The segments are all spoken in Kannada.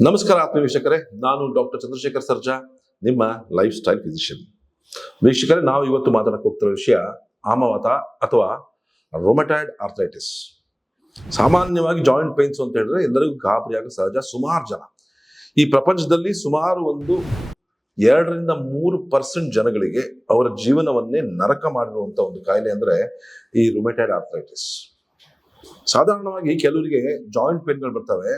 ನಮಸ್ಕಾರ ಆತ್ಮೀಯ ವೀಕ್ಷಕರೇ, ನಾನು ಡಾಕ್ಟರ್ ಚಂದ್ರಶೇಖರ್ ಸರ್ಜಾ, ನಿಮ್ಮ ಲೈಫ್ ಸ್ಟೈಲ್ ಫಿಸಿಷಿಯನ್. ವೀಕ್ಷಕರೇ, ನಾವು ಇವತ್ತು ಮಾತಾಡಕ್ಕೆ ಹೋಗ್ತಿರೋ ವಿಷಯ ಆಮವಾತ ಅಥವಾ ರೊಮಟಾಯ್ಡ್ ಆರ್ಥರೈಟಿಸ್. ಸಾಮಾನ್ಯವಾಗಿ ಜಾಯಿಂಟ್ ಪೈನ್ಸ್ ಅಂತ ಹೇಳಿದ್ರೆ ಎಲ್ಲರಿಗೂ ಗಾಬರಿಯಾಗ ಸಹಜ. ಸುಮಾರು ಜನ ಈ ಪ್ರಪಂಚದಲ್ಲಿ ಸುಮಾರು 2-3% ಜನಗಳಿಗೆ ಅವರ ಜೀವನವನ್ನೇ ನರಕ ಮಾಡಿರುವಂತ ಒಂದು ಕಾಯಿಲೆ ಅಂದ್ರೆ ಈ ರೊಮಟಾಯ್ಡ್ ಆರ್ಥರೈಟಿಸ್. ಸಾಧಾರಣವಾಗಿ ಕೆಲವರಿಗೆ ಜಾಯಿಂಟ್ ಪೇನ್ಗಳು ಬರ್ತವೆ.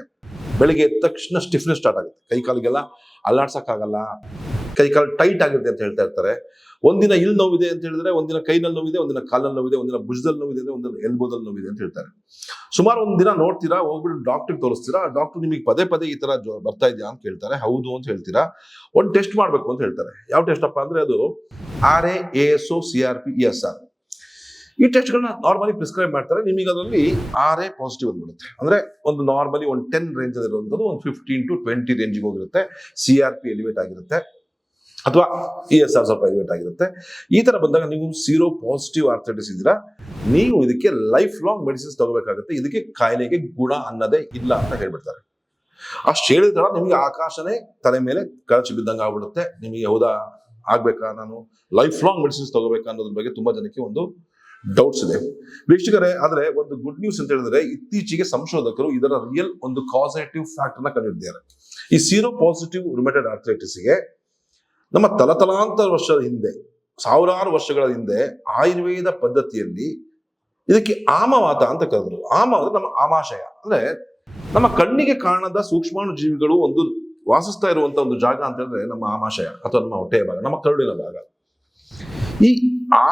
ಬೆಳಿಗ್ಗೆ ಎದ್ದ ತಕ್ಷಣ ಸ್ಟಿಫ್ನೆಸ್ ಸ್ಟಾರ್ಟ್ ಆಗುತ್ತೆ, ಕೈ ಕಾಲಿಗೆಲ್ಲ ಅಲ್ಲಾಡ್ಸಕ್ಕಾಗಲ್ಲ, ಕೈ ಕಾಲು ಟೈಟ್ ಆಗುತ್ತೆ ಅಂತ ಹೇಳ್ತಾ ಇರ್ತಾರೆ. ಒಂದಿನ ಇಲ್ಲಿ ನೋವಿದೆ ಅಂತ ಹೇಳಿದ್ರೆ, ಒಂದಿನ ಕೈನಲ್ಲಿ ನೋವಿದೆ, ಒಂದಿನ ಕಾಲಲ್ಲಿ ನೋವಿದೆ, ಒಂದಿನ ಭುಜದಲ್ಲಿ ನೋವಿದೆ, ಒಂದಿನ ಎಲ್ಬೋದಲ್ಲಿ ನೋವಿದೆ ಅಂತ ಹೇಳ್ತಾರೆ. ಸುಮಾರು ಒಂದಿನ ನೋಡ್ತೀರಾ, ಹೋಗ್ಬಿಟ್ಟು ಡಾಕ್ಟರ್ಗೆ ತೋರಿಸ್ತೀರಾ. ಡಾಕ್ಟರ್ ನಿಮಗೆ ಪದೇ ಪದೇ ಈ ತರ ಬರ್ತಾ ಇದೆಯಾ ಅಂತ ಕೇಳ್ತಾರೆ. ಹೌದು ಅಂತ ಹೇಳ್ತೀರಾ. ಒಂದು ಟೆಸ್ಟ್ ಮಾಡ್ಬೇಕು ಅಂತ ಹೇಳ್ತಾರೆ. ಯಾವ ಟೆಸ್ಟ್ ಅಪ್ಪ ಅಂದ್ರೆ ಅದು RA-ASO CRP-ESR. ಈ ಟೆಸ್ಟ್ಗಳನ್ನ ನಾರ್ಮಲಿ ಪ್ರಿಸ್ಕ್ರೈಬ್ ಮಾಡ್ತಾರೆ. ನಿಮಗೆ ಅದರಲ್ಲಿ RA ಪಾಸಿಟಿವ್ ಬಂದ್ಬಿಡುತ್ತೆ. ಅಂದ್ರೆ ಒಂದು ನಾರ್ಮಲಿ 10 ರೇಂಜ್ ಇರುವಂಥದ್ದು 15 to 20 ರೇಂಜ್ಗೆ ಹೋಗಿರುತ್ತೆ. CRP ಎಲಿವೇಟ್ ಆಗಿರುತ್ತೆ ಅಥವಾ ESR ಸ್ವಲ್ಪ ಎಲಿವೇಟ್ ಆಗಿರುತ್ತೆ. ಈ ತರ ಬಂದಾಗ ನೀವು ಸೀರೋ ಪಾಸಿಟಿವ್ ಆರ್ಥರೈಟಿಸ್ ಇದ್ದೀರಾ, ನೀವು ಇದಕ್ಕೆ ಲೈಫ್ ಲಾಂಗ್ ಮೆಡಿಸಿನ್ಸ್ ತಗೋಬೇಕಾಗುತ್ತೆ. ಇದಕ್ಕೆ ಕಾಯಿಲೆಗೆ ಗುಣ ಅನ್ನೋದೇ ಇಲ್ಲ ಅಂತ ಹೇಳ್ಬಿಡ್ತಾರೆ. ಅಷ್ಟು ಹೇಳಿದ್ರ ನಿಮಗೆ ಆಕಾಶನೇ ತಲೆ ಮೇಲೆ ಕಳಚಿ ಬಿದ್ದಂಗೆ ಆಗ್ಬಿಡುತ್ತೆ. ನಿಮಗೆ ಹೌದಾ ಆಗ್ಬೇಕಾ, ನಾನು ಲೈಫ್ ಲಾಂಗ್ ಮೆಡಿಸಿನ್ಸ್ ತಗೋಬೇಕಾ ಅನ್ನೋದ್ರ ಬಗ್ಗೆ ತುಂಬಾ ಜನಕ್ಕೆ ಒಂದು ಡೌಟ್ಸ್ ಇದೆ ವೀಕ್ಷಕರೇ. ಆದ್ರೆ ಒಂದು ಗುಡ್ ನ್ಯೂಸ್ ಅಂತ ಹೇಳಿದ್ರೆ, ಇತ್ತೀಚೆಗೆ ಸಂಶೋಧಕರು ಇದರ ರಿಯಲ್ ಒಂದು ಕಾಸೇಟಿವ್ ಫ್ಯಾಕ್ಟರ್ ನ ಕಂಡುಹಿಡಿದಿದ್ದಾರೆ. ಈ ಸೀರೋ ಪಾಸಿಟಿವ್ ರುಮೆಟಾಯ್ಡ್ ಆರ್ಥರೈಟಿಸ್ಗೆ ನಮ್ಮ ತಲತಲಾಂತರ ವರ್ಷದ ಹಿಂದೆ, ಸಾವಿರಾರು ವರ್ಷಗಳ ಹಿಂದೆ ಆಯುರ್ವೇದ ಪದ್ಧತಿಯಲ್ಲಿ ಇದಕ್ಕೆ ಆಮವಾತ ಅಂತ ಕರೆದ್ರು. ಆಮ ಅಂದ್ರೆ ನಮ್ಮ ಆಮಾಶಯ, ಅಂದ್ರೆ ನಮ್ಮ ಕಣ್ಣಿಗೆ ಕಾಣದ ಸೂಕ್ಷ್ಮಾಣು ಜೀವಿಗಳು ಒಂದು ವಾಸಿಸ್ತಾ ಇರುವಂತ ಒಂದು ಜಾಗ ಅಂತ ಹೇಳಿದ್ರೆ ನಮ್ಮ ಆಮಾಶಯ ಅಥವಾ ನಮ್ಮ ಹೊಟ್ಟೆಯ ಭಾಗ, ನಮ್ಮ ಕರುಳಿನ ಭಾಗ. ಈ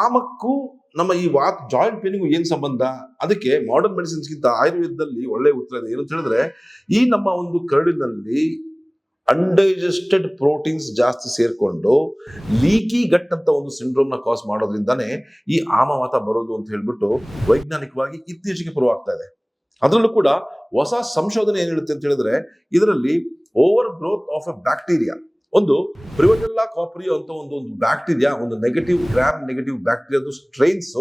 ಆಮಕ್ಕೂ ನಮ್ಮ ಈ ಜಾಯಿಂಟ್ ಪೇನಿಗೂ ಏನ್ ಸಂಬಂಧ? ಅದಕ್ಕೆ ಮಾಡರ್ನ್ ಮೆಡಿಸಿನ್ಸ್ ಗಿಂತ ಆಯುರ್ವೇದದಲ್ಲಿ ಒಳ್ಳೆ ಉತ್ತರ ಇದೆ. ಏನಂತ ಹೇಳಿದ್ರೆ, ಈ ನಮ್ಮ ಒಂದು ಕರುಳಿನಲ್ಲಿ ಅನ್ಡೈಜೆಸ್ಟೆಡ್ ಪ್ರೋಟೀನ್ಸ್ ಜಾಸ್ತಿ ಸೇರ್ಕೊಂಡು ಲೀಕಿ ಗಟ್ ಅಂತ ಒಂದು ಸಿಂಡ್ರೋಮ್ ನ ಕಾಸ್ ಮಾಡೋದ್ರಿಂದಾನೇ ಈ ಆಮವಾತ ಬರೋದು ಅಂತ ಹೇಳ್ಬಿಟ್ಟು ವೈಜ್ಞಾನಿಕವಾಗಿ ಇತ್ತೀಚೆಗೆ ಪ್ರೂವ್ ಆಗ್ತಾ ಇದೆ. ಅದರಲ್ಲೂ ಕೂಡ ಹೊಸ ಸಂಶೋಧನೆ ಏನ್ ಹೇಳುತ್ತೆ ಅಂತ ಹೇಳಿದ್ರೆ, ಇದರಲ್ಲಿ over growth of A bacteria, ಒಂದು ಪ್ರಿವಟೆಲ್ಲಾ ಕಾಪ್ರಿ ಅಂತ ಒಂದು ಬ್ಯಾಕ್ಟೀರಿಯಾ, ಒಂದು ಗ್ರಾಮ್ ನೆಗೆಟಿವ್ ಬ್ಯಾಕ್ಟೀರಿಯಾದ ಸ್ಟ್ರೈನ್ಸ್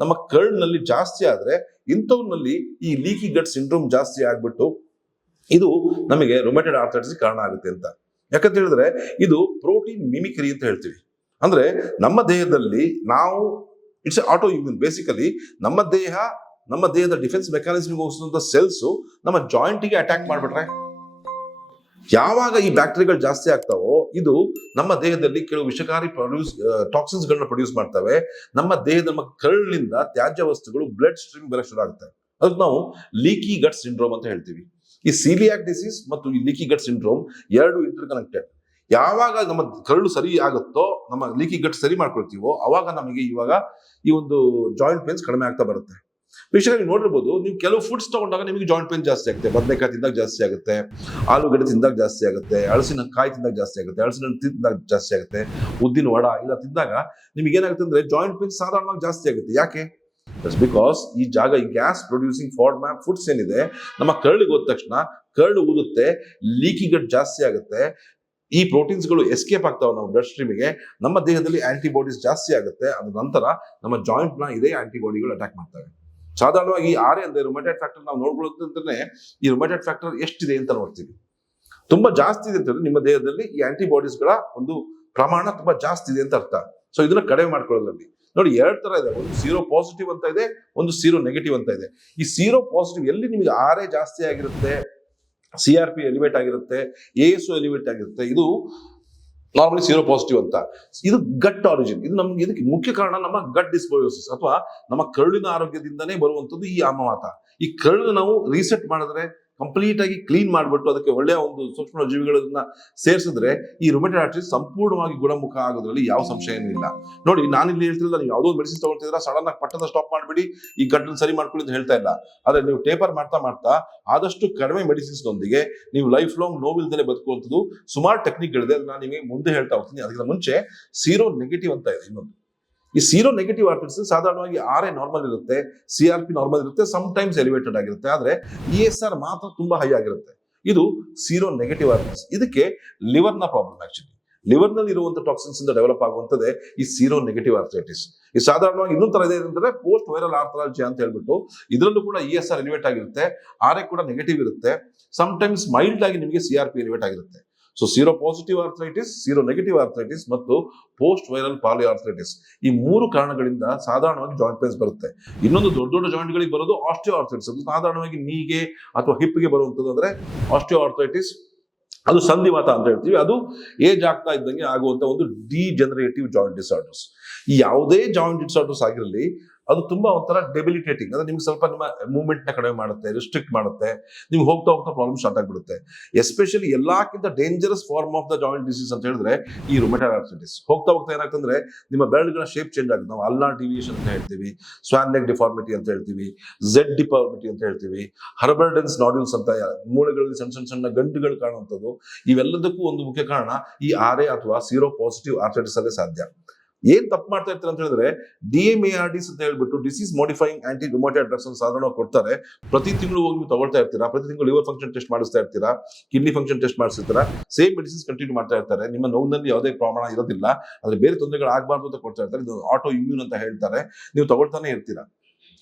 ನಮ್ಮ ಕರ್ಳ್ನಲ್ಲಿ ಜಾಸ್ತಿ ಆದ್ರೆ ಇಂಥವ್ರಲ್ಲಿ ಈ ಲೀಕಿ ಗಟ್ ಸಿಂಡ್ರೋಮ್ ಜಾಸ್ತಿ ಆಗ್ಬಿಟ್ಟು ಇದು ನಮಗೆ ರೊಮಟಾಯ್ಡ್ ಆರ್ಥರೈಟಿಸ್ ಕಾರಣ ಆಗುತ್ತೆ ಅಂತ. ಯಾಕಂತ ಹೇಳಿದ್ರೆ ಇದು ಪ್ರೋಟೀನ್ ಮಿಮಿಕ್ರಿ ಅಂತ ಹೇಳ್ತೀವಿ. ಅಂದ್ರೆ ನಮ್ಮ ದೇಹದಲ್ಲಿ ನಾವು ಇಟ್ಸ್ ಆಟೋ ಇಮ್ಯೂನ್. ಬೇಸಿಕಲಿ ನಮ್ಮ ದೇಹದ ಡಿಫೆನ್ಸ್ ಮೆಕ್ಯಾನಿಸಮ್ಗೆ ಹೋಗಿಸುವಂತ ಸೆಲ್ಸ್ ನಮ್ಮ ಜಾಯಿಂಟಿಗೆ ಅಟ್ಯಾಕ್ ಮಾಡ್ಬಿಟ್ರೆ, ಯಾವಾಗ ಈ ಬ್ಯಾಕ್ಟೀರಿಯಾಗಳು ಜಾಸ್ತಿ ಆಗ್ತಾವೋ ಇದು ನಮ್ಮ ದೇಹದಲ್ಲಿ ಕೆಲವು ವಿಷಕಾರಿ ಟಾಕ್ಸಿನ್ಸ್ ಗಳನ್ನ ಪ್ರೊಡ್ಯೂಸ್ ಮಾಡ್ತವೆ. ನಮ್ಮ ದೇಹದ ನಮ್ಮ ಕರುಳಿನಿಂದ ತ್ಯಾಜ್ಯ ವಸ್ತುಗಳು ಬ್ಲಡ್ ಸ್ಟ್ರೀಮ್ ಬರಕ್ ಶುರು ಆಗುತ್ತೆ. ಅದಕ್ಕೆ ನಾವು ಲೀಕಿ ಗಟ್ ಸಿಂಡ್ರೋಮ್ ಅಂತ ಹೇಳ್ತೀವಿ. ಈ ಸೀಲಿಯಾಕ್ ಡಿಸೀಸ್ ಮತ್ತು ಈ ಲೀಕಿ ಗಟ್ ಸಿಂಡ್ರೋಮ್ ಎರಡು ಇಂಟರ್ ಕನೆಕ್ಟೆಡ್. ಯಾವಾಗ ನಮ್ಮ ಕರುಳು ಸರಿ ಆಗುತ್ತೋ, ನಮ್ಮ ಲೀಕಿ ಗಟ್ ಸರಿ ಮಾಡ್ಕೊಳ್ತೀವೋ, ಅವಾಗ ನಮಗೆ ಇವಾಗ ಈ ಒಂದು ಜಾಯಿಂಟ್ ಪೇನ್ಸ್ ಕಡಿಮೆ ಆಗ್ತಾ ಬರುತ್ತೆ. ವಿಷಯ ನೋಡಿರ್ಬೋದು, ನೀವು ಕೆಲವು ಫುಡ್ಸ್ ತಗೊಂಡಾಗ ನಿಮಗೆ ಜಾಯಿಂಟ್ ಪೇನ್ ಜಾಸ್ತಿ ಆಗುತ್ತೆ. ಬದನೆಕಾಯಿ ತಿಂದಾಗ ಜಾಸ್ತಿ ಆಗುತ್ತೆ, ಆಲೂಗಡ್ಡೆ ತಿಂದಾಗ ಜಾಸ್ತಿ ಆಗುತ್ತೆ, ಹಳಸಿನ ಕಾಯಿ ತಿಂದಾಗ ಜಾಸ್ತಿ ಆಗುತ್ತೆ, ಹಳಸಿನ ತಿಂದಾಗ ಜಾಸ್ತಿ ಆಗುತ್ತೆ, ಉದ್ದಿನ ವಡ ಇಲ್ಲ ತಿಂದಾಗ ನಿಮ್ಗೆ ಏನಾಗುತ್ತೆ ಅಂದ್ರೆ ಜಾಯಿಂಟ್ ಪೇನ್ ಸಾಧಾರಣವಾಗಿ ಜಾಸ್ತಿ ಆಗುತ್ತೆ. ಯಾಕೆ? ಬಿಕಾಸ್ ಈ ಜಾಗ, ಈ ಗ್ಯಾಸ್ ಪ್ರೊಡ್ಯೂಸಿಂಗ್ ಫುಡ್ಸ್ ಏನಿದೆ ನಮ್ಮ ಕರಳಿಗೆ ಹೋದ ತಕ್ಷಣ ಕರಳು ಊದುತ್ತೆ, ಲೀಕಿ ಗಟ್ ಜಾಸ್ತಿ ಆಗುತ್ತೆ, ಈ ಪ್ರೋಟೀನ್ಸ್ಗಳು ಎಸ್ಕೇಪ್ ಆಗ್ತಾವೆ ನಮ್ಮ ಬ್ಲಡ್ ಸ್ಟ್ರೀಮಿಗೆ, ನಮ್ಮ ದೇಹದಲ್ಲಿ ಆಂಟಿಬಾಡೀಸ್ ಜಾಸ್ತಿ ಆಗುತ್ತೆ. ಅದ ನಂತರ ನಮ್ಮ ಜಾಯಿಂಟ್ ನ ಇದೇ ಆಂಟಿಬಾಡಿಗಳು ಅಟ್ಯಾಕ್ ಮಾಡ್ತವೆ. ಸಾಧಾರಣವಾಗಿ RA ಅಂದ್ರೆ ರೊಮಟಾಯ್ಡ್ ಫ್ಯಾಕ್ಟರ್ ನಾವು ನೋಡ್ಕೊಳ್ಳೋದಂದ್ರೆ ಈ ರೊಮಟಾಯ್ಡ್ ಫ್ಯಾಕ್ಟರ್ ಎಷ್ಟಿದೆ ಅಂತ ನೋಡ್ತೀವಿ. ತುಂಬಾ ಜಾಸ್ತಿ ಇದೆ ಅಂತಂದ್ರೆ ನಿಮ್ಮ ದೇಹದಲ್ಲಿ ಈ ಆಂಟಿಬಾಡೀಸ್ಗಳ ಒಂದು ಪ್ರಮಾಣ ತುಂಬಾ ಜಾಸ್ತಿ ಇದೆ ಅಂತ ಅರ್ಥ. ಸೊ ಇದನ್ನ ಕಡಿಮೆ ಮಾಡ್ಕೊಳ್ಳೋದ್ರಲ್ಲಿ ನೋಡಿ 2 ತರ ಇದೆ. ಒಂದು ಸೀರೋ ಪಾಸಿಟಿವ್ ಅಂತ ಇದೆ, ಒಂದು ಸೀರೋ ನೆಗೆಟಿವ್ ಅಂತ ಇದೆ. ಈ ಸೀರೋ ಪಾಸಿಟಿವ್ ಎಲ್ಲಿ ನಿಮಗೆ RA ಜಾಸ್ತಿ ಆಗಿರುತ್ತೆ, CRP ಎಲಿವೇಟ್ ಆಗಿರುತ್ತೆ, ASO ಎಲಿವೇಟ್ ಆಗಿರುತ್ತೆ, ಇದು ನಾರ್ಮಲಿ ಸೀರೋ ಪಾಸಿಟಿವ್ ಅಂತ. ಇದು ಗಟ್ ಆರಿಜಿನ್. ಇದು ನಮ್ಗೆ ಇದಕ್ಕೆ ಮುಖ್ಯ ಕಾರಣ ನಮ್ಮ ಗಟ್ ಡಿಸ್ಬಯೋಸಿಸ್ ಅಥವಾ ನಮ್ಮ ಕರುಳಿನ ಆರೋಗ್ಯದಿಂದನೇ ಬರುವಂತದ್ದು ಈ ಆಮವಾತ. ಈ ಕರುಳನ್ನ ನಾವು ರೀಸೆಟ್ ಮಾಡಿದ್ರೆ, ಕಂಪ್ಲೀಟ್ ಆಗಿ ಕ್ಲೀನ್ ಮಾಡ್ಬಿಟ್ಟು ಅದಕ್ಕೆ ಒಳ್ಳೆಯ ಒಂದು ಸೂಕ್ಷ್ಮ ಜೀವಿಗಳನ್ನ ಸೇರಿಸಿದ್ರೆ ಈ ರೊಮಟಾಯ್ಡ್ ಆರ್ಥರೈಟಿಸ್ ಸಂಪೂರ್ಣವಾಗಿ ಗುಣಮುಖ ಆಗೋದ್ರಲ್ಲಿ ಯಾವ ಸಂಶಯನೂ ಇಲ್ಲ. ನೋಡಿ, ನಾನಿಲ್ಲಿ ಹೇಳ್ತಿಲ್ಲ ನೀವು ಯಾವುದೋ ಮೆಡಿಸಿನ್ ತಗೊಳ್ತಿದ್ರ ಸಡನ್ ಆಗಿ ಪಟ್ಟದ ಸ್ಟಾಪ್ ಮಾಡ್ಬಿಡಿ, ಈ ಗಟ್ಟನ್ನು ಸರಿ ಮಾಡ್ಕೊಳ್ಳಿ ಅಂತ ಹೇಳ್ತಾ ಇಲ್ಲ. ಆದ್ರೆ ನೀವು ಟೇಪರ್ ಮಾಡ್ತಾ ಆದಷ್ಟು ಕಡಿಮೆ ಮೆಡಿಸಿನ್ಸ್ ನೊಂದಿಗೆ ನೀವು ಲೈಫ್ ಲಾಂಗ್ ನೋವಿಲ್ದಲೇ ಬದುಕುವಂಥದ್ದು ಸುಮಾರು ಟೆಕ್ನಿಕ್ಗಳಿದೆ. ಅದನ್ನ ನಾನು ನಿಮಗೆ ಮುಂದೆ ಹೇಳ್ತಾ ಹೋಗ್ತೀನಿ. ಅದಕ್ಕಿಂತ ಮುಂಚೆ ಸೀರೋ ನೆಗೆಟಿವ್ ಅಂತ ಇದೆ ಇನ್ನೊಂದು. ಈ ಸೀರೋ ನೆಗೆಟಿವ್ ಆರ್ಥರೈಟಿಸ್ ಸಾಧಾರಣವಾಗಿ RA ನಾರ್ಮಲ್ ಇರುತ್ತೆ, CRP ನಾರ್ಮಲ್ ಇರುತ್ತೆ, ಸಮ್ ಟೈಮ್ಸ್ ಎಲಿವೇಟೆಡ್ ಆಗಿರುತ್ತೆ, ಆದ್ರೆ ESR ಮಾತ್ರ ತುಂಬಾ ಹೈ ಆಗಿರುತ್ತೆ. ಇದು ಸೀರೋ ನೆಗೆಟಿವ್ ಆರ್ಥರೈಟಿಸ್. ಇದಕ್ಕೆ ಲಿವರ್ ನ ಪ್ರಾಬ್ಲಮ್. ಆಕ್ಚುಲಿ ಲಿವರ್ನಲ್ಲಿ ಇರುವಂತಹ ಟಾಕ್ಸಿನ್ಸ್ ಇಂದ ಡೆವಲಪ್ ಆಗುವಂತದ್ದೇ ಈ ಸೀರೋ ನೆಗೆಟಿವ್ ಆರ್ಥರೈಟಿಸ್. ಈ ಸಾಧಾರಣವಾಗಿ ಇನ್ನೊಂದು ತರ ಇದೆ ಅಂದ್ರೆ ಪೋಸ್ಟ್ ವೈರಲ್ ಆರ್ಥರಾಲಜಿ ಅಂತ ಹೇಳ್ಬಿಟ್ಟು, ಇದರಲ್ಲೂ ಕೂಡ ESR ಎಲಿವೇಟ್ ಆಗಿರುತ್ತೆ, RA ಕೂಡ ನೆಗೆಟಿವ್ ಇರುತ್ತೆ, ಸಮ್ಟೈಮ್ಸ್ ಮೈಲ್ಡ್ ಆಗಿ ನಿಮಗೆ CRP ಎಲಿವೇಟ್ ಆಗಿರುತ್ತೆ. So zero positive arthritis, zero negative arthritis ಮತ್ತು ಪೋಸ್ಟ್ ವೈರಲ್ ಪಾಲಿ ಆರ್ಥರೈಟಿಸ್, ಈ 3 ಕಾರಣಗಳಿಂದ ಸಾಧಾರಣವಾಗಿ ಜಾಯಿಂಟ್ ಪೇನ್ಸ್ ಬರುತ್ತೆ. ಇನ್ನೊಂದು ದೊಡ್ಡ ದೊಡ್ಡ ಜಾಯಿಂಟ್ ಗಳಿಗೆ ಬರೋದು ಆಸ್ಟಿಯೋ ಆರ್ಥರೈಟಿಸ್. ಅದು ಸಾಧಾರಣವಾಗಿ ನೀಗೆ ಅಥವಾ ಹಿಪ್ಗೆ ಬರುವಂತದ್ದು ಅಂದ್ರೆ ಆಸ್ಟಿಯೋ ಆರ್ಥರೈಟಿಸ್. ಅದು ಸಂಧಿವಾತ ಅಂತ ಹೇಳ್ತೀವಿ. ಅದು ಏಜ್ ಆಗ್ತಾ ಇದ್ದಂಗೆ ಆಗುವಂತ ಒಂದು ಡಿಜನರೇಟಿವ್ ಜಾಯಿಂಟ್ ಡಿಸಾರ್ಡರ್ಸ್. ಈ ಯಾವುದೇ ಜಾಯಿಂಟ್ ಡಿಸಾರ್ಡರ್ಸ್ ಆಗಿರಲಿ, ಅದು ತುಂಬಾ ಒಂಥರ ಡೆಬಿಲಿಟೇಟಿಂಗ್, ಅಂದ್ರೆ ನಿಮ್ಗೆ ಸ್ವಲ್ಪ ನಿಮ್ಮ ಮೂವ್ಮೆಂಟ್ ನ ಕಡಿಮೆ ಮಾಡುತ್ತೆ, ರಿಸ್ಟ್ರಿಕ್ಟ್ ಮಾಡುತ್ತೆ, ನಿಮ್ಗೆ ಹೋಗ್ತಾ ಹೋಗ್ತಾ ಪ್ರಾಬ್ಲಮ್ ಸ್ಟಾರ್ಟ್ ಆಗ್ಬಿಡುತ್ತೆ. ಎಸ್ಪೆಷಲಿ ಎಲ್ಲಕ್ಕಿಂತ dangerous form of the joint disease ಅಂತ ಹೇಳಿದ್ರೆ ಈ ರುಮೆಟಾಯ್ಡ್ ಆರ್ಥರೈಟಿಸ್. ಹೋಗ್ತಾ ಹೋಗ್ತಾ ಏನಾಗ್ತಂದ್ರೆ ನಿಮ್ಮ ಬೆರಳುಗಳ ಶೇಪ್ ಚೇಂಜ್ ಆಗುತ್ತೆ. ನಾವು ಅಲ್ನಾರ್ ಡಿವಿಯೇಷನ್ ಅಂತ ಹೇಳ್ತೀವಿ, ಸ್ವಾನ್ ನೆಕ್ ಡಿಫಾರ್ಮಿಟಿ ಅಂತ ಹೇಳ್ತೀವಿ, ಝೆಡ್ ಡಿಫಾರ್ಮಿಟಿ ಅಂತ ಹೇಳ್ತೀವಿ, ಹರ್ಬರ್ಡೆನ್ಸ್ ನಾಡ್ಯೂಲ್ಸ್ ಅಂತ ಮೂಳೆಗಳಲ್ಲಿ ಸಣ್ಣ ಸಣ್ಣ ಸಣ್ಣ ಗಂಟುಗಳು ಕಾಣುವಂಥದ್ದು. ಇವೆಲ್ಲದಕ್ಕೂ ಒಂದು ಮುಖ್ಯ ಕಾರಣ ಈ RA ಅಥವಾ ಸೀರೋ ಪಾಸಿಟಿವ್ ಆರ್ಥರೈಟಿಸ್ ಅಲ್ಲೇ ಸಾಧ್ಯ. ಏನ್ ತಪ್ಪು ಮಾಡ್ತಾ ಇರ್ತಾರೆ ಅಂತ ಹೇಳಿದ್ರೆ, DMARDs ಅಂತ ಹೇಳ್ಬಿಟ್ಟು disease modifying anti rheumatoid drugs ಅನ್ನು ಸಾಧಾರಣವಾಗಿ ಕೊಡ್ತಾರೆ. ಪ್ರತಿ ತಿಂಗಳು ಹೋಗಿ ನೀವು ತಗೊಳ್ತಾ ಇರ್ತೀರಾ, ಪ್ರತಿ ತಿಂಗಳು ಲಿವರ್ ಫಂಕ್ಷನ್ ಟೆಸ್ಟ್ ಮಾಡಿಸ್ತಾ ಇರ್ತೀರಾ, ಕಿಡ್ನಿ ಫಂಕ್ಷನ್ ಟೆಸ್ಟ್ ಮಾಡಿಸ್ತೀರಾ, ಸೇಮ್ ಮೆಡಿಸಿನ್ಸ್ ಕಂಟಿನ್ಯೂ ಮಾಡ್ತಾ ಇರ್ತಾರೆ. ನಿಮ್ಮ ನೋವಿನಲ್ಲಿ ಯಾವುದೇ ಪ್ರಮಾಣ ಇರೋದಿಲ್ಲ, ಆದ್ರೆ ಬೇರೆ ತೊಂದರೆಗಳು ಆಗಬಾರ್ದು ಅಂತ ಕೊಡ್ತಾ ಇರ್ತಾರೆ. ಇದು ಆಟೋ ಇಮ್ಯೂನ್ ಅಂತ ಹೇಳ್ತಾರೆ. ನೀವು ತಗೊಳ್ತಾನೆ ಇರ್ತೀರಾ.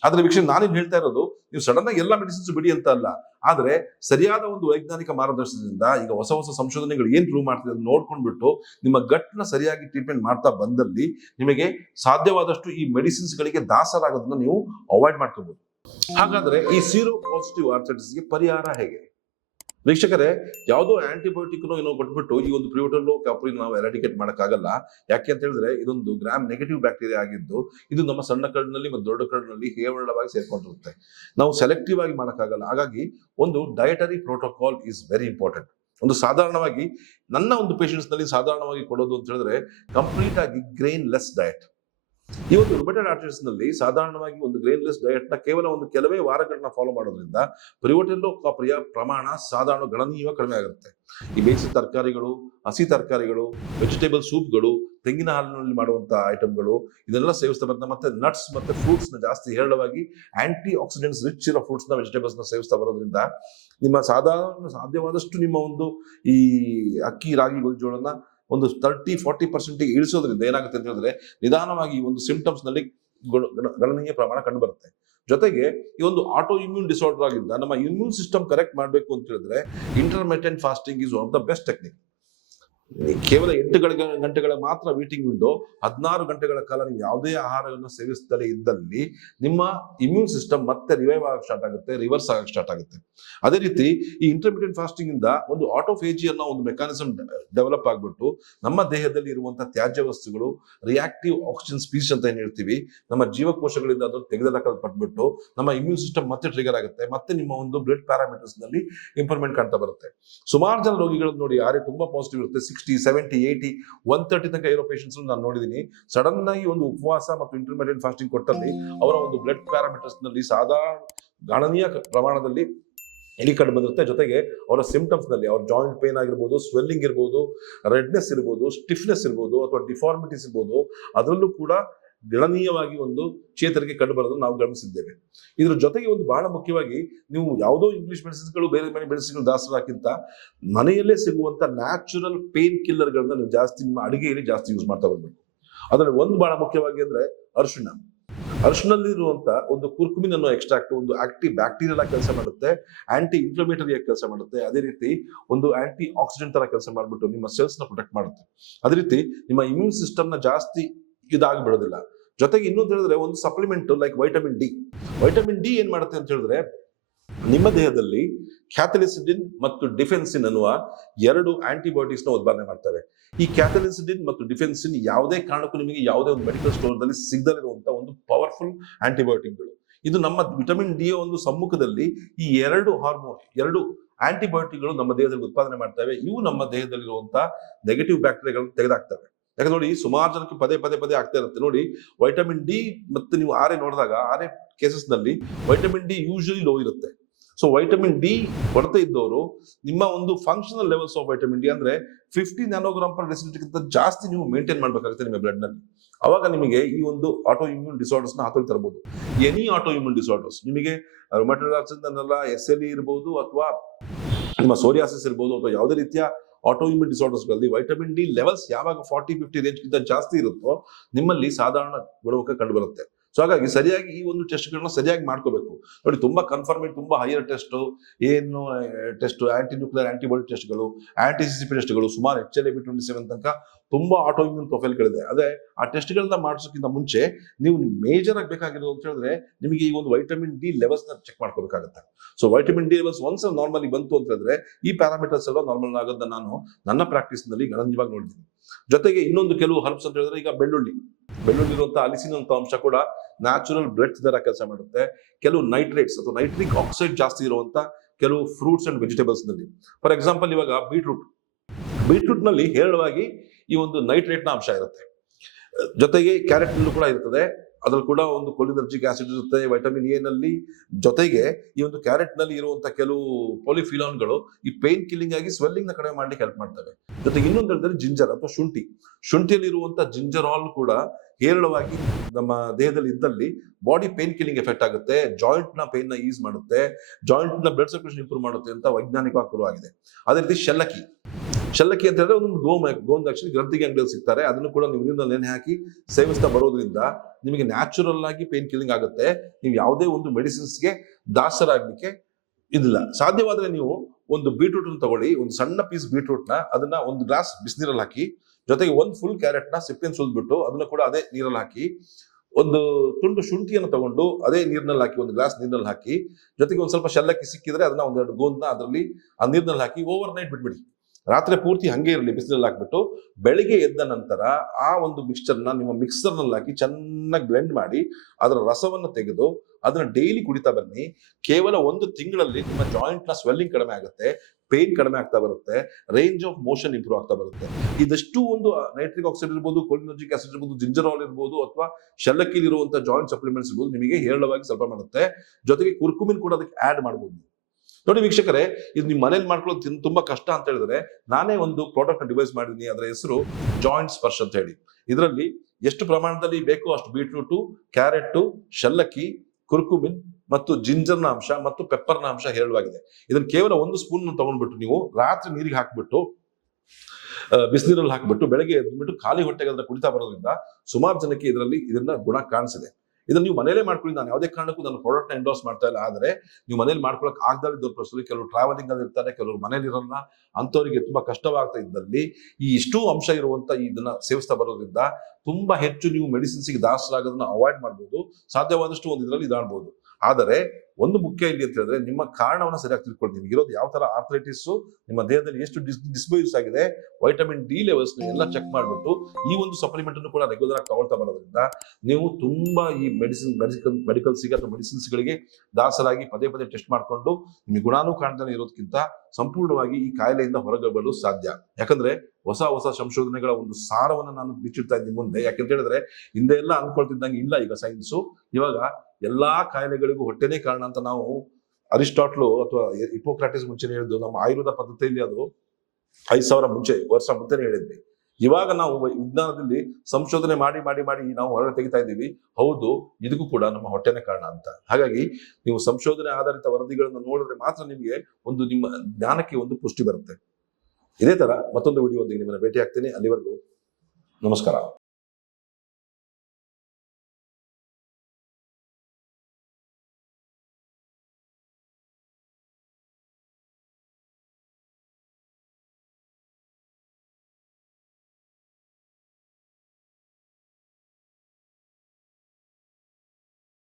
ಆದ್ರೆ ವೀಕ್ಷಣೆ, ನಾನೇನ್ ಹೇಳ್ತಾ ಇರೋದು, ನೀವು ಸಡನ್ ಆಗಿ ಎಲ್ಲ ಮೆಡಿಸಿನ್ಸ್ ಬಿಡಿ ಅಂತ ಅಲ್ಲ, ಆದ್ರೆ ಸರಿಯಾದ ಒಂದು ವೈಜ್ಞಾನಿಕ ಮಾರ್ಗದರ್ಶನದಿಂದ ಈಗ ಹೊಸ ಹೊಸ ಸಂಶೋಧನೆಗಳು ಏನ್ ಪ್ರೂವ್ ಮಾಡ್ತಿದೆ ಅದನ್ನ ನೋಡ್ಕೊಂಡ್ಬಿಟ್ಟು ನಿಮ್ಮ ಗಟ್ ನ ಸರಿಯಾಗಿ ಟ್ರೀಟ್ಮೆಂಟ್ ಮಾಡ್ತಾ ಬಂದಲ್ಲಿ ನಿಮಗೆ ಸಾಧ್ಯವಾದಷ್ಟು ಈ ಮೆಡಿಸಿನ್ಸ್ ಗಳಿಗೆ ದಾಸರಾಗೋದನ್ನ ನೀವು ಅವಾಯ್ಡ್ ಮಾಡ್ಕೋಬಹುದು. ಹಾಗಾದ್ರೆ ಈ ಸೀರೋ ಪಾಸಿಟಿವ್ ಆರ್ಥರೈಟಿಸ್ಗೆ ಪರಿಹಾರ ಹೇಗೆ? ವೀಕ್ಷಕರೇ, ಯಾವುದೋ ಆಂಟಿಬಯೋಟಿಕ್ ಏನೋ ಕೊಟ್ಬಿಟ್ಟು ಈ ಒಂದು ಪ್ರಿಯೋಟಲ್ ಕ್ಯಾಪ್ರಿನ್ ನಾವು ಎರಾಡಿಕೇಟ್ ಮಾಡಕ್ಕಾಗಲ್ಲ. ಯಾಕೆ ಅಂತ ಹೇಳಿದ್ರೆ ಇದೊಂದು ಗ್ರಾಮ್ ನೆಗೆಟಿವ್ ಬ್ಯಾಕ್ಟೀರಿಯಾ ಆಗಿದ್ದು ಇದು ನಮ್ಮ ಸಣ್ಣ ಕಣ್ಣಿನಲ್ಲಿ ಮತ್ತು ದೊಡ್ಡ ಕಣ್ಣಿನಲ್ಲಿ ಹೇರಳವಾಗಿ ಸೇರ್ಕೊಂಡಿರುತ್ತೆ. ನಾವು ಸೆಲೆಕ್ಟಿವ್ ಆಗಿ ಮಾಡಕ್ಕಾಗಲ್ಲ. ಹಾಗಾಗಿ ಒಂದು dietary protocol is very important. ಒಂದು ಸಾಧಾರಣವಾಗಿ ನನ್ನ ಒಂದು ಪೇಷಂಟ್ಸ್ ನಲ್ಲಿ ಸಾಧಾರಣವಾಗಿ ಕೊಡೋದು ಅಂತ ಹೇಳಿದ್ರೆ ಕಂಪ್ಲೀಟ್ ಆಗಿ ಗ್ರೇನ್ ಲೆಸ್ ಡಯಟ್. ಈ ಒಂದು ರುಮೆಟಾಯ್ಡ್ ಆರ್ಥರೈಟಿಸ್ ನಲ್ಲಿ ಸಾಧಾರಣವಾಗಿ ಒಂದು ಗ್ರೇನ್ಲೆಸ್ ಡಯಟ್ ನ ಕೇವಲ ಒಂದು ಕೆಲವೇ ವಾರಗಳನ್ನ ಫಾಲೋ ಮಾಡೋದ್ರಿಂದ ಪ್ರಿಯೋಟೆಲ್ಲೋ ಕಾಪ್ರಿಯ ಪ್ರಮಾಣ ಸಾಧಾರಣ ಗಣನೀಯವಾಗಿ ಕಡಿಮೆ ಆಗುತ್ತೆ. ಈ ಬೇಯಿಸಿದ ತರಕಾರಿಗಳು, ಹಸಿ ತರಕಾರಿಗಳು, ವೆಜಿಟೇಬಲ್ ಸೂಪ್ಗಳು, ತೆಂಗಿನ ಹಾಲಿನಲ್ಲಿ ಮಾಡುವಂತ ಐಟಮ್ಗಳು, ಇದೆಲ್ಲ ಸೇವಿಸ್ತಾ ಬರೋದ್ರಿಂದ ಮತ್ತೆ ನಟ್ಸ್ ಮತ್ತೆ ಫ್ರೂಟ್ಸ್ ನ ಜಾಸ್ತಿ ಹೇರಳವಾಗಿ ಆಂಟಿ ಆಕ್ಸಿಡೆಂಟ್ಸ್ ರಿಚ್ ಇರೋ ಫ್ರೂಟ್ಸ್ ನ ವೆಜಿಟೇಬಲ್ಸ್ ನ ಸೇವಿಸ್ತಾ ಬರೋದ್ರಿಂದ ನಿಮ್ಮ ಸಾಧ್ಯವಾದಷ್ಟು ನಿಮ್ಮ ಒಂದು ಈ ಅಕ್ಕಿ, ರಾಗಿ, ಗೋಧಿಜೋಳನ ಒಂದು 30-40% ಇಳಿಸೋದ್ರಿಂದ ಏನಾಗುತ್ತೆ ಅಂತ ಹೇಳಿದ್ರೆ ನಿಧಾನವಾಗಿ ಒಂದು ಸಿಂಪ್ಟಮ್ಸ್ ನಲ್ಲಿ ಗಣನೀಯ ಪ್ರಮಾಣ ಕಂಡು ಬರುತ್ತೆ. ಜೊತೆಗೆ ಈ ಒಂದು ಆಟೋ ಇಮ್ಯೂನ್ ಡಿಸಾರ್ಡರ್ ಆಗಿಂದ ನಮ್ಮ ಇಮ್ಯೂನ್ ಸಿಸ್ಟಮ್ ಕರೆಕ್ಟ್ ಮಾಡಬೇಕು ಅಂತ ಹೇಳಿದ್ರೆ intermittent fasting is one of the best technique. ಕೇವಲ 8 ಗಂಟೆಗಳ ಮಾತ್ರ ವೀಟಿಂಗ್ ವಿಂಡೋ, 16 ಗಂಟೆಗಳ ಕಾಲ ನೀವು ಯಾವುದೇ ಆಹಾರವನ್ನು ಸೇವಿಸದೇ ಇದ್ದಲ್ಲಿ ನಿಮ್ಮ ಇಮ್ಯೂನ್ ಸಿಸ್ಟಮ್ ಮತ್ತೆ ರಿವೈವ್ ಆಗಕ್ಕೆ ಸ್ಟಾರ್ಟ್ ಆಗುತ್ತೆ, ರಿವರ್ಸ್ ಆಗಕ್ಕೆ ಸ್ಟಾರ್ಟ್ ಆಗುತ್ತೆ. ಅದೇ ರೀತಿ ಈ ಇಂಟರ್ಮಿಟೆಂಟ್ ಫಾಸ್ಟಿಂಗ್ ಇಂದ ಒಂದು ಆಟೋಫೇಜಿ ಅನ್ನೋ ಒಂದು ಮೆಕ್ಯಾನಿಸಮ್ ಡೆವಲಪ್ ಆಗ್ಬಿಟ್ಟು ನಮ್ಮ ದೇಹದಲ್ಲಿ ಇರುವಂತಹ ತ್ಯಾಜ್ಯ ವಸ್ತುಗಳು, ರಿಯಾಕ್ಟಿವ್ ಆಕ್ಸಿಜನ್ ಸ್ಪೀಚ್ ಅಂತ ಏನ್ ಹೇಳ್ತೀವಿ, ನಮ್ಮ ಜೀವಕೋಶಗಳಿಂದ ಅದನ್ನು ತೆಗೆದುಹಾಕಲ್ಪಟ್ಬಿಟ್ಟು ನಮ್ಮ ಇಮ್ಯೂನ್ ಸಿಸ್ಟಮ್ ಮತ್ತೆ ಟ್ರಿಗರ್ ಆಗುತ್ತೆ. ಮತ್ತೆ ನಿಮ್ಮ ಒಂದು ಬ್ಲಡ್ ಪ್ಯಾರಾಮೀಟರ್ಸ್ ನಲ್ಲಿ ಇಂಪ್ರೂವ್ಮೆಂಟ್ ಕಾಣ್ತಾ ಬರುತ್ತೆ. ಸುಮಾರು ಜನ ರೋಗಿಗಳನ್ನು ನೋಡಿ ಯಾರೇ ತುಂಬಾ ಪಾಸಿಟಿವ್ ಇರುತ್ತೆ, 60, 70, 80, 130 ತನಕ ಇರೋ ಪೇಷಂಟ್ಸ್ ನಾನು ನೋಡಿದೀನಿ. ಸಡನ್ ಆಗಿ ಒಂದು ಉಪವಾಸ ಮತ್ತು ಇಂಟರ್ಮಿಟೆಂಟ್ ಫಾಸ್ಟಿಂಗ್ ಕೊಟ್ಟಲ್ಲಿ ಅವರ ಒಂದು ಬ್ಲಡ್ ಪ್ಯಾರಾಮೀಟರ್ಸ್ ನಲ್ಲಿ ಸಾಧಾರಣ ಗಣನೀಯ ಪ್ರಮಾಣದಲ್ಲಿ ಕಂಡು ಬಂದಿರುತ್ತೆ. ಜೊತೆಗೆ ಅವರ ಸಿಂಪ್ಟಮ್ಸ್ ನಲ್ಲಿ ಅವ್ರ ಜಾಯಿಂಟ್ ಪೇನ್ ಆಗಿರ್ಬೋದು, ಸ್ವೆಲ್ಲಿಂಗ್ ಇರ್ಬೋದು, ರೆಡ್ನೆಸ್ ಇರ್ಬೋದು, ಸ್ಟಿಫ್ನೆಸ್ ಇರ್ಬೋದು ಅಥವಾ ಡಿಫಾರ್ಮಿಟೀಸ್ ಇರ್ಬೋದು, ಅದರಲ್ಲೂ ಕೂಡ ಗಣನೀಯವಾಗಿ ಒಂದು ಚೇತರಿಕೆ ಕಂಡು ಬರೋದನ್ನು ನಾವು ಗಮನಿಸಿದ್ದೇವೆ. ಇದ್ರ ಜೊತೆಗೆ ಒಂದು ಬಹಳ ಮುಖ್ಯವಾಗಿ ನೀವು ಯಾವುದೋ ಇಂಗ್ಲಿಷ್ ಮೆಡಿಸಿನ್ಸ್ಗಳು, ಬೇರೆ ಬೇರೆ ಮೆಡಿಸಿನ್ಗಳು ದಾಸರಾಕ್ಕಿಂತ ಮನೆಯಲ್ಲೇ ಸಿಗುವಂತ ನ್ಯಾಚುರಲ್ ಪೇನ್ ಕಿಲ್ಲರ್ಗಳನ್ನ ನೀವು ಜಾಸ್ತಿ ನಿಮ್ಮ ಅಡುಗೆಯಲ್ಲಿ ಜಾಸ್ತಿ ಯೂಸ್ ಮಾಡ್ತಾ ಬರ್ಬೇಕು. ಅದರಲ್ಲಿ ಒಂದು ಬಹಳ ಮುಖ್ಯವಾಗಿ ಅಂದ್ರೆ ಅರಿಶಿಣ. ಅರಿಶಿನಲ್ಲಿರುವಂತ ಒಂದು ಕುರ್ಕುಮಿನ್ ಅನ್ನೋ ಎಕ್ಸ್ಟ್ರಾಕ್ಟ್ ಒಂದು ಆಕ್ಟಿವ್ ಬ್ಯಾಕ್ಟೀರಿಯಲ್ ಆಗಿ ಕೆಲಸ ಮಾಡುತ್ತೆ, ಆಂಟಿ ಇನ್ಫ್ಲಮೇಟರಿ ಆಗಿ ಕೆಲಸ ಮಾಡುತ್ತೆ. ಅದೇ ರೀತಿ ಒಂದು ಆಂಟಿ ಆಕ್ಸಿಡೆಂಟ್ ತರ ಕೆಲಸ ಮಾಡ್ಬಿಟ್ಟು ನಿಮ್ಮ ಸೆಲ್ಸ್ ನ ಪ್ರೊಟೆಕ್ಟ್ ಮಾಡುತ್ತೆ. ಅದೇ ರೀತಿ ನಿಮ್ಮ ಇಮ್ಯೂನ್ ಸಿಸ್ಟಮ್ ನ ಜಾಸ್ತಿ ಇದಾಗಿ ಬಿಡೋದಿಲ್ಲ. ಜೊತೆಗೆ ಇನ್ನೊಂದು ಹೇಳಿದ್ರೆ ಒಂದು supplement like vitamin D. Vitamin D ಏನ್ ಮಾಡುತ್ತೆ ಅಂತ ಹೇಳಿದ್ರೆ ನಿಮ್ಮ ದೇಹದಲ್ಲಿ ಕ್ಯಾಥಲಿಸಿಡಿನ್ ಮತ್ತು ಡಿಫೆನ್ಸಿನ್ ಅನ್ನುವ 2 ಆಂಟಿಬಯೋಟಿಕ್ಸ್ ನ ಉತ್ಪಾದನೆ ಮಾಡ್ತವೆ. ಈ ಕ್ಯಾಥಲಿಸಿಡಿನ್ ಮತ್ತು ಡಿಫೆನ್ಸಿನ್ ಯಾವುದೇ ಕಾರಣಕ್ಕೂ ನಿಮಗೆ ಯಾವುದೇ ಒಂದು ಮೆಡಿಕಲ್ ಸ್ಟೋರ್ ದಲ್ಲಿ ಸಿಗದಲ್ಲಿರುವಂತಹ ಒಂದು ಪವರ್ಫುಲ್ ಆಂಟಿಬಯೋಟಿಕ್ಗಳು. ಇದು ನಮ್ಮ ವಿಟಮಿನ್ ಡಿ ಒಂದು ಸಮ್ಮುಖದಲ್ಲಿ ಈ 2 ಆಂಟಿಬಯೋಟಿಕ್ಗಳು ನಮ್ಮ ದೇಹದಲ್ಲಿ ಉತ್ಪಾದನೆ ಮಾಡ್ತವೆ. ಇವು ನಮ್ಮ ದೇಹದಲ್ಲಿರುವಂತಹ ನೆಗೆಟಿವ್ ಬ್ಯಾಕ್ಟೀರಿಯಾಗಳನ್ನು ತೆಗೆದಾಕ್ತವೆ. ಯಾಕಂದ್ರೆ ನೋಡಿ, ಸುಮಾರು ಜನಕ್ಕೆ ಪದೇ ಆಗ್ತಾ ಇರುತ್ತೆ ನೋಡಿ. ವೈಟಮಿನ್ ಡಿ ಮತ್ತು ನೀವು RA ನೋಡಿದಾಗ RA ಕೇಸಸ್ ನಲ್ಲಿ ವೈಟಮಿನ್ ಡಿ ಯೂಶಲಿ ಲೋ ಇರುತ್ತೆ. ಸೊ ವೈಟಮಿನ್ ಡಿ ಕೊರತೆ ಇದ್ದವರು ನಿಮ್ಮ ಒಂದು functional levels of vitamin D ಅಂದ್ರೆ 50 ನ್ಯಾನೋಗ್ರಾಮ್ ಪರ್ ಡೆಸಿಲಿಟರ್ಗಿಂತ ಜಾಸ್ತಿ ನೀವು ಮೇಂಟೈನ್ ಮಾಡ್ಬೇಕಾಗುತ್ತೆ ನಿಮ್ಮ ಬ್ಲಡ್ ನಲ್ಲಿ. ಅವಾಗ ನಿಮಗೆ ಈ ಒಂದು ಆಟೋ ಇಮ್ಯೂನ್ ಡಿಸಾರ್ಡರ್ಸ್ ನ ಹತೋಟಿ ತರಬಹುದು. ಎನಿ ಆಟೋ ಇಮ್ಯೂನ್ ಡಿಸಾರ್ಡರ್ಸ್, ನಿಮಗೆ ರುಮಟಾಯ್ಡ್ ಆರ್ಥರೈಟಿಸ್ ಅನ್ನಲ್ಲ, SLE ಇರ್ಬೋದು ಅಥವಾ ನಿಮ್ಮ ಸೋರಿಯಾಸಿಸ್ ಇರ್ಬೋದು ಅಥವಾ ಯಾವುದೇ ರೀತಿಯ ಆಟೋ ಇಮ್ಯೂನ್ ಡಿಸಾರ್ಡರ್ಸ್ಗಳಲ್ಲಿ ವೈಟಮಿನ್ ಡಿ ಲೆವೆಲ್ಸ್ ಯಾವಾಗ 40-50 ರೇಂಜ್ಗಿಂತ ಜಾಸ್ತಿ ಇರುತ್ತೋ ನಿಮ್ಮಲ್ಲಿ ಸಾಧಾರಣ ಗುಣಮುಖ ಕಂಡು ಬರುತ್ತೆ. ಸೊ ಹಾಗಾಗಿ ಸರಿಯಾಗಿ ಈ ಒಂದು ಟೆಸ್ಟ್ಗಳನ್ನ ಸರಿಯಾಗಿ ಮಾಡ್ಕೋಬೇಕು. ನೋಡಿ, ತುಂಬಾ ಕನ್ಫರ್ಮೇಟ್, ತುಂಬಾ ಹೈಯರ್ ಟೆಸ್ಟ್, ಏನು test, aunty nuclear antibody ಟೆಸ್ಟ್ಗಳು, aunty-CCP ಟೆಸ್ಟ್ಗಳು, ಸುಮಾರು HLA-B27 ತನಕ ತುಂಬಾ ಆಟೋ ಇಮ್ಯೂನ್ ಪ್ರೊಫೈಲ್ಗಳಿದೆ. ಅದೇ ಆ ಟೆಸ್ಟ್ಗಳನ್ನ ಮಾಡಿಸೋಕ್ಕಿಂತ ಮುಂಚೆ ನೀವು ಮೇಜರ್ ಆಗಿ ಬೇಕಾಗಿರೋದು ಅಂತ ಹೇಳಿದ್ರೆ ನಿಮಗೆ ಈ ಒಂದು ವೈಟಮಿನ್ ಡಿ ಲೆವೆಲ್ಸ್ ನ ಚೆಕ್ ಮಾಡ್ಕೋಬೇಕಾಗುತ್ತೆ. So vitamin D levels once normally ಬಂತು ಅಂತ ಹೇಳಿದ್ರೆ ಈ ಪ್ಯಾರಾಮೀಟರ್ಸ್ ಎಲ್ಲ ನಾರ್ಮಲ್ ಆಗೋದನ್ನ ನಾನು ನನ್ನ ಪ್ರಾಕ್ಟೀಸ್ ನಲ್ಲಿ ಗಣನೀಯವಾಗಿ ನೋಡಿದ್ದೀನಿ. ಜೊತೆಗೆ ಇನ್ನೊಂದು ಕೆಲವು ಹರ್ಬ್ಸ್ ಅಂತ ಹೇಳಿದ್ರೆ, ಈಗ ಬೆಳ್ಳುಳ್ಳಿ ಇರುವಂತಹ ಅಲಿಸಿನ್ ಅಂತ ಅಂಶ ಕೂಡ ನ್ಯಾಚುರಲ್ ಬ್ಲಡ್ ಥಿನ್ನರ್ ಕೆಲಸ ಮಾಡುತ್ತೆ. ಕೆಲವು ನೈಟ್ರೇಟ್ಸ್ ಅಥವಾ ನೈಟ್ರಿಕ್ ಆಕ್ಸೈಡ್ ಜಾಸ್ತಿ ಇರುವಂತ ಕೆಲವು ಫ್ರೂಟ್ಸ್ ಅಂಡ್ ವೆಜಿಟೇಬಲ್ಸ್ ನಲ್ಲಿ, ಫಾರ್ ಎಕ್ಸಾಂಪಲ್ ಇವಾಗ ಬೀಟ್ರೂಟ್ ನಲ್ಲಿ ಹೇರಳವಾಗಿ ಈ ಒಂದು ನೈಟ್ರೇಟ್ ನ ಅಂಶ ಇರುತ್ತೆ. ಜೊತೆಗೆ ಕ್ಯಾರೆಟ್ ನಲ್ಲೂ ಕೂಡ ಇರ್ತದೆ, ಅದ್ರಲ್ಲಿ ಕೂಡ ಒಂದು ಕೊಲಿನರ್ಜಿಕ್ ಆಸಿಡ್ ಇರುತ್ತೆ, ವೈಟಮಿನ್ ಎ ನಲ್ಲಿ. ಜೊತೆಗೆ ಈ ಒಂದು ಕ್ಯಾರೆಟ್ ನಲ್ಲಿ ಇರುವಂತಹ ಕೆಲವು ಪಾಲಿಫಿನಾನ್ಗಳು ಈ ಪೇನ್ ಕಿಲ್ಲಿಂಗ್ ಆಗಿ ಸ್ವೆಲ್ಲಿಂಗ್ ನ ಕಡಿಮೆ ಮಾಡ್ಲಿಕ್ಕೆ ಹೆಲ್ಪ್ ಮಾಡ್ತವೆ. ಜೊತೆಗೆ ಇನ್ನೊಂದು ಹೇಳಿದ್ರೆ ಜಿಂಜರ್ ಅಥವಾ ಶುಂಠಿಯಲ್ಲಿ ಇರುವಂತಹ ಜಿಂಜರಾಲ್ ಕೂಡ ಹೇರಳವಾಗಿ ನಮ್ಮ ದೇಹದಲ್ಲಿ ಇದ್ದಲ್ಲಿ ಬಾಡಿ ಪೇನ್ ಕಿಲ್ಲಿಂಗ್ ಎಫೆಕ್ಟ್ ಆಗುತ್ತೆ, ಜಾಯಿಂಟ್ ನ ಪೇನ್ ನ ಈಸ್ ಮಾಡುತ್ತೆ, ಜಾಯಿಂಟ್ ನ ಬ್ಲಡ್ ಸರ್ಕ್ಯುಲೇಷನ್ ಇಂಪ್ರೂವ್ ಮಾಡುತ್ತೆ ಅಂತ ವೈಜ್ಞಾನಿಕವಾಗಿ ಪೂರ್ವವಾಗಿದೆ. ಅದೇ ರೀತಿ ಶೆಲ್ಲಕ್ಕಿ ಅಂತ ಹೇಳಿದ್ರೆ ಒಂದು ಗೋಂದಾಕ್ಷಿ ಗ್ರಂಥಿಗೆ ಅಂಗಡಿಯಲ್ಲಿ ಸಿಗ್ತಾರೆ. ಅದನ್ನು ಕೂಡ ನೀವು ನೀರಿನಲ್ಲಿ ನೆನೆ ಹಾಕಿ ಸೇವಿಸ್ತಾ ಬರೋದ್ರಿಂದ ನಿಮಗೆ ನ್ಯಾಚುರಲ್ ಆಗಿ ಪೇನ್ ಕಿಲ್ಲಿಂಗ್ ಆಗುತ್ತೆ. ನೀವು ಯಾವುದೇ ಒಂದು ಮೆಡಿಸಿನ್ಸ್ಗೆ ದಾಸರಾಗ್ಲಿಕ್ಕೆ ಇದಿಲ್ಲ. ಸಾಧ್ಯವಾದ್ರೆ ನೀವು ಒಂದು ಬೀಟ್ರೂಟ್ ಅನ್ನು ತಗೊಳ್ಳಿ, ಒಂದು ಸಣ್ಣ ಪೀಸ್ ಬೀಟ್ರೂಟ್ ನ ಅದನ್ನ ಒಂದು ಗ್ಲಾಸ್ ಬಿಸಿನೀರಲ್ಲಿ ಹಾಕಿ, ಜೊತೆಗೆ ಒಂದು ಫುಲ್ ಕ್ಯಾರೆಟ್ ನ ಸಿಪ್ಪೆಯನ್ನು ಸುಲ್ದ್ಬಿಟ್ಟು ಅದನ್ನು ಕೂಡ ಅದೇ ನೀರಲ್ಲಿ ಹಾಕಿ, ಒಂದು ತುಂಡು ಶುಂಠಿಯನ್ನು ತಗೊಂಡು ಅದೇ ನೀರಿನಲ್ಲಿ ಹಾಕಿ, ಒಂದು ಗ್ಲಾಸ್ ನೀರಿನಲ್ಲಿ ಹಾಕಿ, ಜೊತೆಗೆ ಒಂದ್ ಸ್ವಲ್ಪ ಶೆಲ್ಲಕ್ಕಿ ಸಿಕ್ಕಿದ್ರೆ ಅದನ್ನ ಒಂದೆರಡು ಗೋಂದನ್ನ ಅದರಲ್ಲಿ ಆ ನೀರಿನಲ್ಲಿ ಹಾಕಿ ಓವರ್ ನೈಟ್ ಬಿಟ್ಬಿಡಿ. ರಾತ್ರಿ ಪೂರ್ತಿ ಹಂಗೆ ಇರಲಿ, ಬಿಸಿಲಲ್ಲಿ ಹಾಕ್ಬಿಟ್ಟು ಬೆಳಿಗ್ಗೆ ಎದ್ದ ನಂತರ ಆ ಒಂದು ಮಿಕ್ಸ್ಚರ್ನ ನಿಮ್ಮ ಮಿಕ್ಸರ್ನಲ್ಲಿ ಹಾಕಿ ಚೆನ್ನಾಗಿ ಬ್ಲೆಂಡ್ ಮಾಡಿ ಅದರ ರಸವನ್ನು ತೆಗೆದು ಅದನ್ನ ಡೈಲಿ ಕುಡಿತಾ ಬನ್ನಿ. ಕೇವಲ 1 ತಿಂಗಳಲ್ಲಿ ನಿಮ್ಮ ಜಾಯಿಂಟ್ ನ ಸ್ವೆಲ್ಲಿಂಗ್ ಕಡಿಮೆ ಆಗುತ್ತೆ, ಪೇನ್ ಕಡಿಮೆ ಆಗ್ತಾ ಬರುತ್ತೆ, ರೇಂಜ್ ಆಫ್ ಮೋಷನ್ ಇಂಪ್ರೂವ್ ಆಗ್ತಾ ಬರುತ್ತೆ. ಇದಷ್ಟು ಒಂದು ನೈಟ್ರಿಕ್ ಆಕ್ಸೈಡ್ ಇರ್ಬೋದು, ಕೊಲಿನರ್ಜಿಕ್ ಆಸಿಡ್ ಇರ್ಬೋದು, ಜಿಂಜರಾಲ್ ಇರ್ಬೋದು, ಅಥವಾ ಶೆಲ್ಲಕ್ಕಿಲಿ ಇರುವಂತಹ ಜಾಯಿಂಟ್ ಸಪ್ಲಿಮೆಂಟ್ಸ್ ಇರ್ಬೋದು, ನಿಮಗೆ ಹೇರಳವಾಗಿ ಸ್ವಲ್ಪ ಮಾಡುತ್ತೆ. ಜೊತೆಗೆ ಕುರ್ಕುಮಿನ್ ಕೂಡ ಅದಕ್ಕೆ ಆಡ್ ಮಾಡಬಹುದು. ನೋಡಿ ವೀಕ್ಷಕರೇ, ಇದು ನಿಮ್ಮ ಮನೇಲಿ ಮಾಡ್ಕೊಳ್ಳೋದು ತುಂಬಾ ಕಷ್ಟ ಅಂತ ಹೇಳಿದ್ರೆ ನಾನೇ ಒಂದು ಪ್ರಾಡಕ್ಟ್ ನ ಡಿವೈಸ್ ಮಾಡಿದ್ದೀನಿ. ಅದರ ಹೆಸರು ಜಾಯಿಂಟ್ ಸ್ಪರ್ಶ್ ಅಂತ ಹೇಳಿ. ಇದರಲ್ಲಿ ಎಷ್ಟು ಪ್ರಮಾಣದಲ್ಲಿ ಬೇಕೋ ಅಷ್ಟು ಬೀಟ್ರೂಟು, ಕ್ಯಾರೆಟ್, ಶೆಲ್ಲಕ್ಕಿ, ಕುರ್ಕುಮಿನ್ ಮತ್ತು ಜಿಂಜರ್ನ ಅಂಶ ಮತ್ತು ಪೆಪ್ಪರ್ನ ಅಂಶ ಹೇರಳವಾಗಿದೆ. ಇದನ್ನು ಕೇವಲ 1 ಸ್ಪೂನ್ ತಗೊಂಡ್ಬಿಟ್ಟು ನೀವು ರಾತ್ರಿ ನೀರಿಗೆ ಹಾಕ್ಬಿಟ್ಟು ಬಿಸಿನೀರಲ್ಲಿ ಹಾಕ್ಬಿಟ್ಟು ಬೆಳಗ್ಗೆ ಎದ್ಬಿಟ್ಟು ಖಾಲಿ ಹೊಟ್ಟೆಗೆ ಅದನ್ನ ಕುಡಿತಾ ಬರೋದ್ರಿಂದ ಸುಮಾರು ಜನಕ್ಕೆ ಇದನ್ನ ಗುಣ ಕಾಣಿಸಿದೆ. ಇದನ್ನ ನೀವು ಮನೇಲೆ ಮಾಡ್ಕೊಳ್ಳಿ. ನಾನು ಯಾವುದೇ ಕಾರಣಕ್ಕೂ ನನ್ನ ಪ್ರಾಡಕ್ಟ್ ನ ಎಂಡೋರ್ಸ್ ಮಾಡ್ತಾ ಇಲ್ಲ. ಆದರೆ ನೀವು ಮನೇಲಿ ಮಾಡ್ಕೊಳಕ್ ಆಗದಲ್ಲಿ ದೊರಕಿಸಲಿ. ಕೆಲವರು ಟ್ರಾವೆಲಿಂಗ್ ಅಲ್ಲಿ ಇರ್ತಾರೆ, ಕೆಲವರು ಮನೇಲಿ ಇರಲ್ಲ, ಅಂತವರಿಗೆ ತುಂಬಾ ಕಷ್ಟವಾಗ್ತಾ ಇದ್ದಲ್ಲಿ ಈ ಇಷ್ಟು ಅಂಶ ಇರುವಂತ ಇದನ್ನ ಸೇವಿಸ್ತಾ ಬರೋದ್ರಿಂದ ತುಂಬಾ ಹೆಚ್ಚು ನೀವು ಮೆಡಿಸಿನ್ಸ್ಗೆ ದಾಸರಾಗೋದನ್ನ ಅವಾಯ್ಡ್ ಮಾಡ್ಬೋದು. ಸಾಧ್ಯವಾದಷ್ಟು ಒಂದು ಇದರಲ್ಲಿ ಇದಾಡ್ಬೋದು. ಆದರೆ ಒಂದು ಮುಖ್ಯ ಇಲ್ಲಿ ಅಂತ ಹೇಳಿದ್ರೆ ನಿಮ್ಮ ಕಾರಣವನ್ನ ಸರಿಯಾಗಿ ತಿಳ್ಕೊಳ್ಳಿ. ನಿಮ್ಗೆ ಇರೋದು ಯಾವ ತರ ಆರ್ಥರೈಟಿಸ್, ನಿಮ್ಮ ದೇಹದಲ್ಲಿ ಎಷ್ಟು ಡಿಸ್ಬ್ಯೂಸ್ ಆಗಿದೆ, ವೈಟಮಿನ್ ಡಿ ಲೆವೆಲ್ಸ್ ಎಲ್ಲ ಚೆಕ್ ಮಾಡ್ಬಿಟ್ಟು ಈ ಒಂದು ಸಪ್ಲಿಮೆಂಟ್ ಅನ್ನು ಕೂಡ ರೆಗ್ಯುಲರ್ ಆಗಿ ತಗೊಳ್ತಾ ಬರೋದ್ರಿಂದ ನೀವು ತುಂಬಾ ಈ ಮೆಡಿಕಲ್ಸ್ಗೆ ಅಥವಾ ಮೆಡಿಸಿನ್ಸ್ಗಳಿಗೆ ದಾಸರಾಗಿ ಪದೇ ಟೆಸ್ಟ್ ಮಾಡ್ಕೊಂಡು ನಿಮಗೆ ಗುಣಾನು ಕಾಣ್ತಾನೆ ಇರೋದಕ್ಕಿಂತ ಸಂಪೂರ್ಣವಾಗಿ ಈ ಕಾಯಿಲೆಯಿಂದ ಹೊರಗೆ ಬರಲು ಸಾಧ್ಯ. ಯಾಕಂದ್ರೆ ಹೊಸ ಸಂಶೋಧನೆಗಳ ಒಂದು ಸಾರವನ್ನು ನಾನು ಬಿಚ್ಚಿಡ್ತಾ ಇದ್ದೀನಿ ಮುಂದೆ. ಯಾಕೆಂತ ಹೇಳಿದ್ರೆ ಹಿಂದೆ ಎಲ್ಲ ಅನ್ಕೊಳ್ತಿದ್ದಂಗೆ ಇಲ್ಲ ಈಗ ಸೈನ್ಸು. ಇವಾಗ ಎಲ್ಲಾ ಕಾಯಿಲೆಗಳಿಗೂ ಹೊಟ್ಟೆನೇ ಕಾರಣ ಅಂತ ನಾವು ಅರಿಸ್ಟಾಟ್ಲು ಅಥವಾ ಹಿಪೋಕ್ರಾಟಿಸ್ ಮುಂಚೆನೆ ಹೇಳಿದ್ದು. ನಮ್ಮ ಆಯುರ್ವೇದ ಪದ್ಧತಿಯಲ್ಲಿ ಅದು 5000 ವರ್ಷ ಮುಂಚೆನೆ ಹೇಳಿದ್ವಿ. ಇವಾಗ ನಾವು ವಿಜ್ಞಾನದಲ್ಲಿ ಸಂಶೋಧನೆ ಮಾಡಿ ನಾವು ಹೊರಗೆ ತೆಗಿತಾ ಇದ್ದೀವಿ. ಹೌದು, ಇದಕ್ಕೂ ಕೂಡ ನಮ್ಮ ಹೊಟ್ಟೆನೇ ಕಾರಣ ಅಂತ. ಹಾಗಾಗಿ ನೀವು ಸಂಶೋಧನೆ ಆಧಾರಿತ ವರದಿಗಳನ್ನು ನೋಡಿದ್ರೆ ಮಾತ್ರ ನಿಮಗೆ ನಿಮ್ಮ ಜ್ಞಾನಕ್ಕೆ ಒಂದು ಪುಷ್ಟಿ ಬರುತ್ತೆ. ಇದೇ ತರ ಮತ್ತೊಂದು ವಿಡಿಯೋದೊಂದಿಗೆ ನಿಮ್ಮನ್ನ ಭೇಟಿ ಆಗ್ತೇನೆ. ಅಲ್ಲಿವರೆಗೂ ನಮಸ್ಕಾರ.